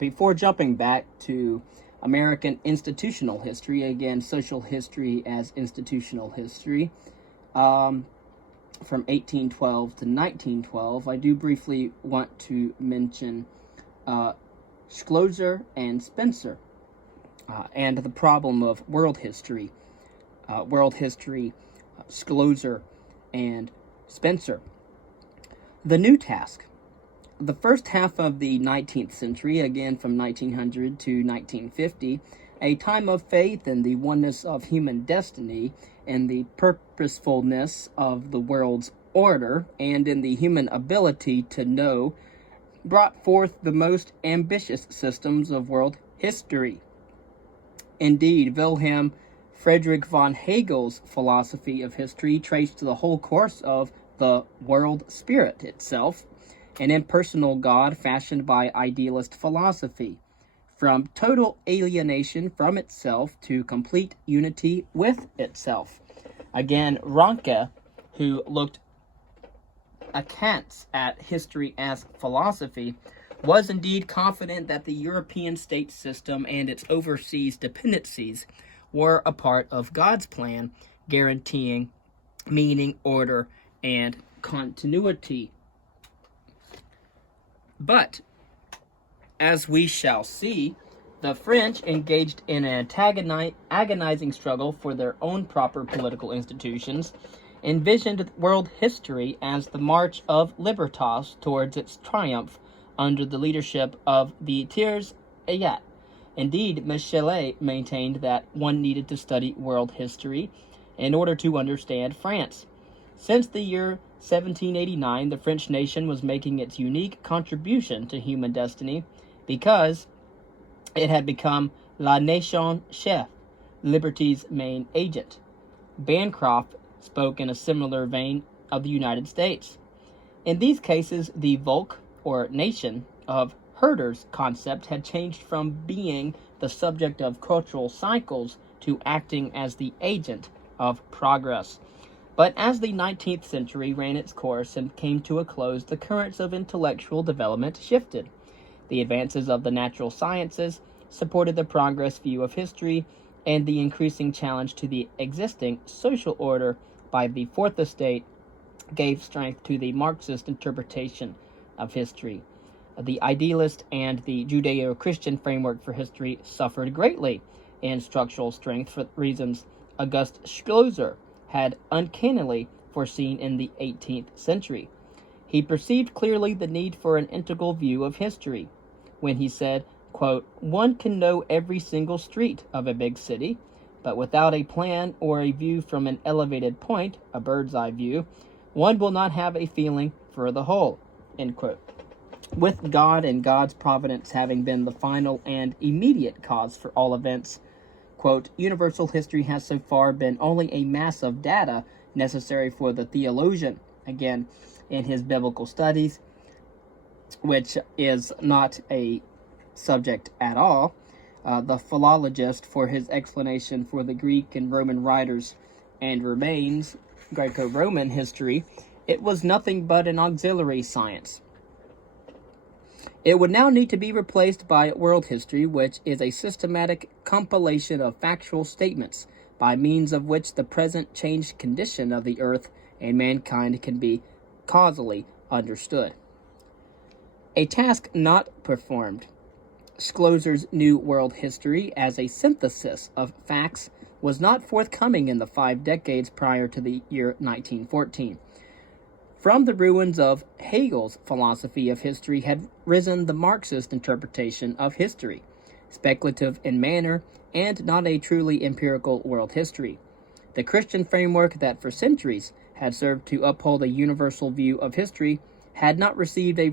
before jumping back to American institutional history, again, social history as institutional history, from 1812 to 1912, I do briefly want to mention Schlosser and Spencer and the problem of world history. Schlosser and Spencer. The new task. The first half of the 19th century, again from 1900 to 1950, a time of faith in the oneness of human destiny, in the purposefulness of the world's order, and in the human ability to know, brought forth the most ambitious systems of world history. Indeed, Wilhelm Friedrich von Hegel's philosophy of history traced the whole course of the world spirit itself, an impersonal God fashioned by idealist philosophy, from total alienation from itself to complete unity with itself. Again, Ranke, who looked askance at history as philosophy, was indeed confident that the European state system and its overseas dependencies were a part of God's plan, guaranteeing meaning, order, and continuity. But, as we shall see, the French, engaged in an agonizing struggle for their own proper political institutions, envisioned world history as the march of Libertas towards its triumph under the leadership of the Tiers Etat. Indeed, Michelet maintained that one needed to study world history in order to understand France. Since the year 1789, the French nation was making its unique contribution to human destiny because it had become La Nation Chef, liberty's main agent. Bancroft spoke in a similar vein of the United States. In these cases, the Volk, or nation, of herders concept had changed from being the subject of cultural cycles to acting as the agent of progress. But as the 19th century ran its course and came to a close, the currents of intellectual development shifted. The advances of the natural sciences supported the progress view of history, and the increasing challenge to the existing social order by the Fourth Estate gave strength to the Marxist interpretation of history. The idealist and the Judeo-Christian framework for history suffered greatly in structural strength for reasons August Schlosser had uncannily foreseen in the 18th century. He perceived clearly the need for an integral view of history when he said, quote, "One can know every single street of a big city, but without a plan or a view from an elevated point, a bird's eye view, one will not have a feeling for the whole," end quote. With God and God's providence having been the final and immediate cause for all events, quote, "Universal history has so far been only a mass of data necessary for the theologian," again, in his biblical studies, which is not a subject at all, the philologist for his explanation for the Greek and Roman writers and remains Greco-Roman history, it was nothing but an auxiliary science. It would now need to be replaced by world history, which is a systematic compilation of factual statements by means of which the present changed condition of the earth and mankind can be causally understood. A task not performed. Schlosser's New World History as a synthesis of facts was not forthcoming in the 5 decades prior to the year 1914. From the ruins of Hegel's philosophy of history had risen the Marxist interpretation of history, speculative in manner and not a truly empirical world history. The Christian framework that for centuries had served to uphold a universal view of history had not received a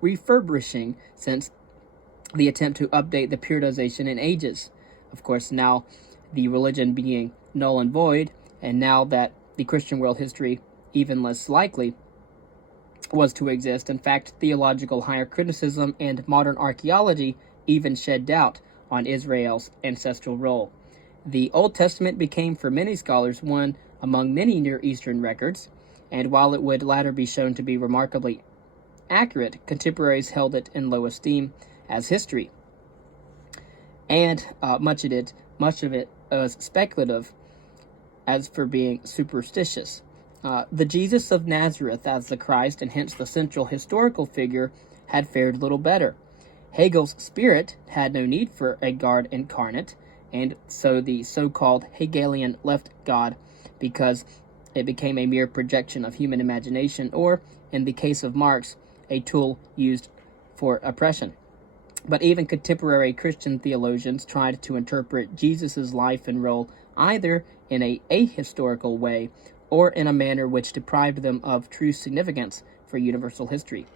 refurbishing since the attempt to update the periodization in ages. Of course, now the religion being null and void, and now that the Christian world history even less likely was to exist. In fact, theological higher criticism and modern archaeology even shed doubt on Israel's ancestral role. The Old Testament became for many scholars one among many Near Eastern records, and while it would latter be shown to be remarkably accurate, contemporaries held it in low esteem as history, and much of it was speculative as for being superstitious. The Jesus of Nazareth as the Christ, and hence the central historical figure, had fared little better. Hegel's spirit had no need for a God incarnate, and so the so-called Hegelian left God because it became a mere projection of human imagination, or, in the case of Marx, a tool used for oppression. But even contemporary Christian theologians tried to interpret Jesus' life and role either in a ahistorical way or in a manner which deprived them of true significance for universal history.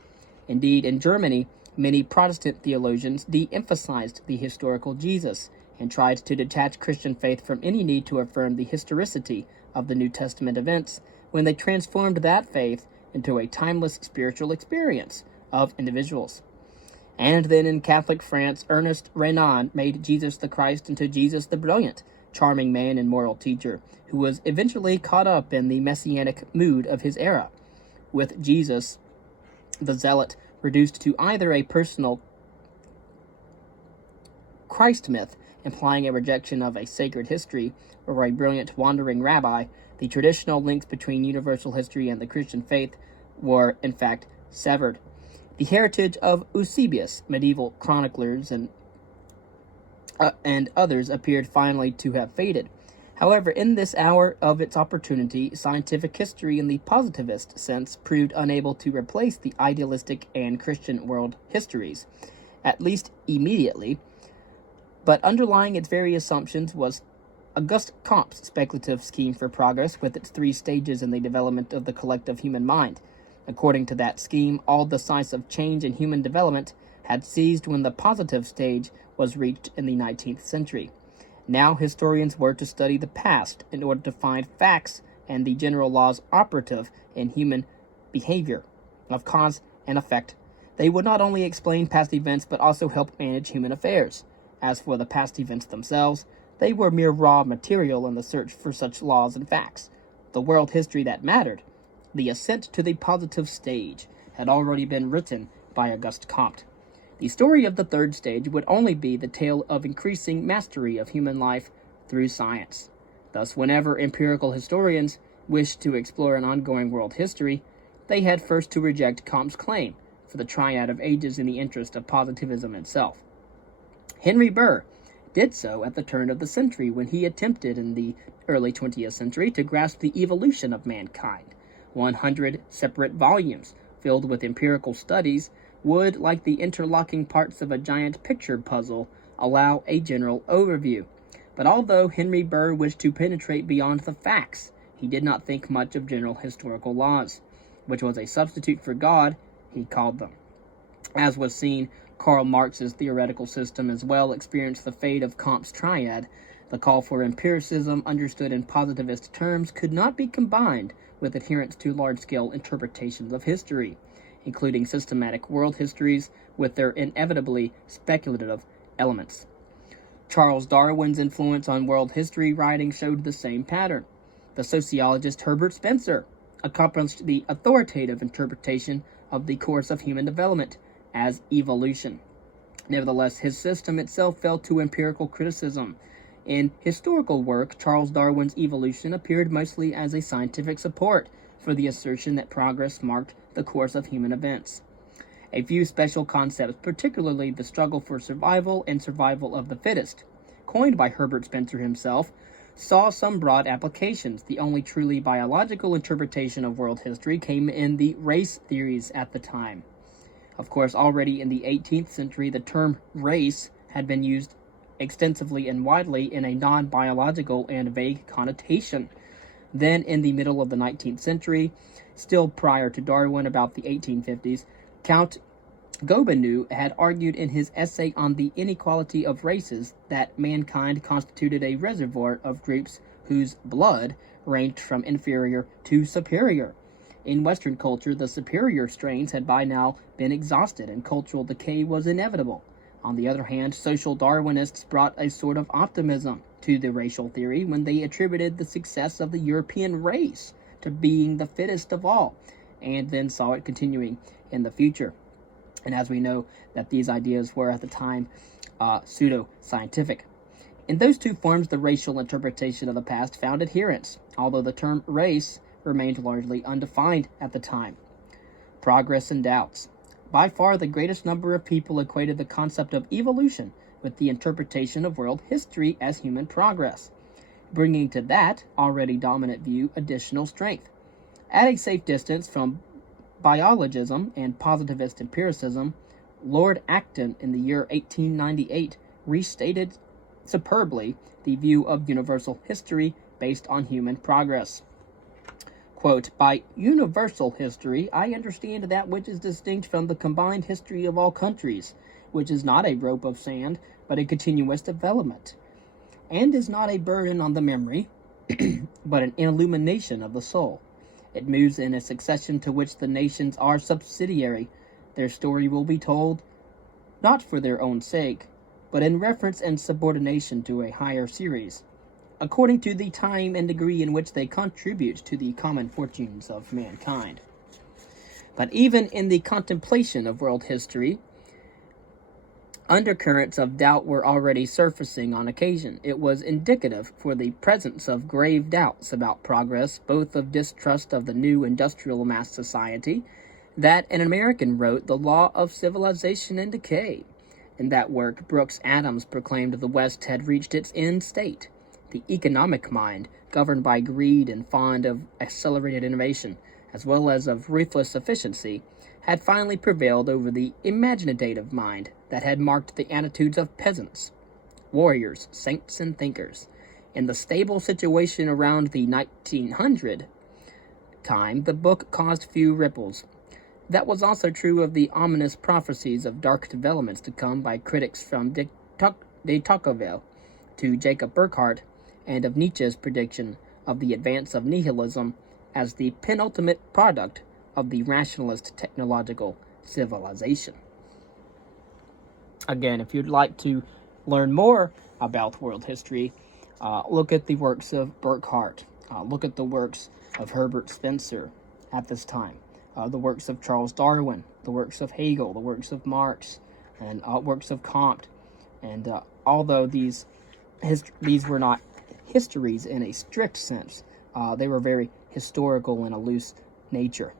Indeed, in Germany, many Protestant theologians de-emphasized the historical Jesus and tried to detach Christian faith from any need to affirm the historicity of the New Testament events when they transformed that faith into a timeless spiritual experience of individuals. And then in Catholic France, Ernest Renan made Jesus the Christ into Jesus the brilliant, charming man and moral teacher, who was eventually caught up in the messianic mood of his era, with Jesus the zealot reduced to either a personal Christ myth, implying a rejection of a sacred history, or a brilliant wandering rabbi. The traditional links between universal history and the Christian faith were, in fact, severed. The heritage of Eusebius, medieval chroniclers, and others appeared finally to have faded. However, in this hour of its opportunity, scientific history in the positivist sense proved unable to replace the idealistic and Christian world histories, at least immediately. But underlying its very assumptions was Auguste Comte's speculative scheme for progress, with its 3 stages in the development of the collective human mind. According to that scheme, all decisive change in human development had ceased when the positive stage was reached in the 19th century. Now historians were to study the past in order to find facts and the general laws operative in human behavior, of cause and effect. They would not only explain past events, but also help manage human affairs. As for the past events themselves, they were mere raw material in the search for such laws and facts. The world history that mattered, the ascent to the positive stage, had already been written by Auguste Comte. The story of the 3rd stage would only be the tale of increasing mastery of human life through science. Thus, whenever empirical historians wished to explore an ongoing world history, they had first to reject Comte's claim for the triad of ages in the interest of positivism itself. Henry Burr did so at the turn of the century when he attempted in the early 20th century to grasp the evolution of mankind. 100 separate volumes filled with empirical studies would, like the interlocking parts of a giant picture puzzle, allow a general overview. But although Henry Burr wished to penetrate beyond the facts, he did not think much of general historical laws, which was a substitute for God, he called them. As was seen, Karl Marx's theoretical system as well experienced the fate of Comte's triad. The call for empiricism, understood in positivist terms, could not be combined with adherence to large-scale interpretations of history, including systematic world histories with their inevitably speculative elements. Charles Darwin's influence on world history writing showed the same pattern. The sociologist Herbert Spencer accomplished the authoritative interpretation of the course of human development as evolution. Nevertheless, his system itself fell to empirical criticism. In historical work, Charles Darwin's evolution appeared mostly as a scientific support for the assertion that progress marked the course of human events. A few special concepts, particularly the struggle for survival and survival of the fittest, coined by Herbert Spencer himself, saw some broad applications. The only truly biological interpretation of world history came in the race theories at the time. Of course, already in the 18th century, the term race had been used extensively and widely in a non-biological and vague connotation. Then, in the middle of the 19th century, still prior to Darwin, about the 1850s, Count Gobineau had argued in his essay on the inequality of races that mankind constituted a reservoir of groups whose blood ranged from inferior to superior. In Western culture, the superior strains had by now been exhausted and cultural decay was inevitable. On the other hand, social Darwinists brought a sort of optimism to the racial theory when they attributed the success of the European race to being the fittest of all, and then saw it continuing in the future. And as we know, that these ideas were at the time pseudo-scientific. In those two forms, the racial interpretation of the past found adherents, although the term race remained largely undefined at the time. Progress and doubts. By far, the greatest number of people equated the concept of evolution with the interpretation of world history as human progress, bringing to that already dominant view additional strength. At a safe distance from biologism and positivist empiricism, Lord Acton in the year 1898 restated superbly the view of universal history based on human progress. Quote, by universal history, I understand that which is distinct from the combined history of all countries, which is not a rope of sand, but a continuous development, and is not a burden on the memory, but an illumination of the soul. It moves in a succession to which the nations are subsidiary. Their story will be told, not for their own sake, but in reference and subordination to a higher series, according to the time and degree in which they contribute to the common fortunes of mankind. But even in the contemplation of world history, undercurrents of doubt were already surfacing on occasion. It was indicative for the presence of grave doubts about progress, both of distrust of the new industrial mass society, that an American wrote The Law of Civilization and Decay. In that work, Brooks Adams proclaimed the West had reached its end state. The economic mind, governed by greed and fond of accelerated innovation, as well as of ruthless efficiency, had finally prevailed over the imaginative mind that had marked the attitudes of peasants, warriors, saints, and thinkers. In the stable situation around the 1900 time, the book caused few ripples. That was also true of the ominous prophecies of dark developments to come by critics from de Tocqueville to Jacob Burckhardt, and of Nietzsche's prediction of the advance of nihilism as the penultimate product of the rationalist technological civilization. Again, if you'd like to learn more about world history, look at the works of Burckhardt, look at the works of Herbert Spencer at this time, the works of Charles Darwin, the works of Hegel, the works of Marx, and works of Comte. And although these were not histories in a strict sense, they were very historical in a loose nature.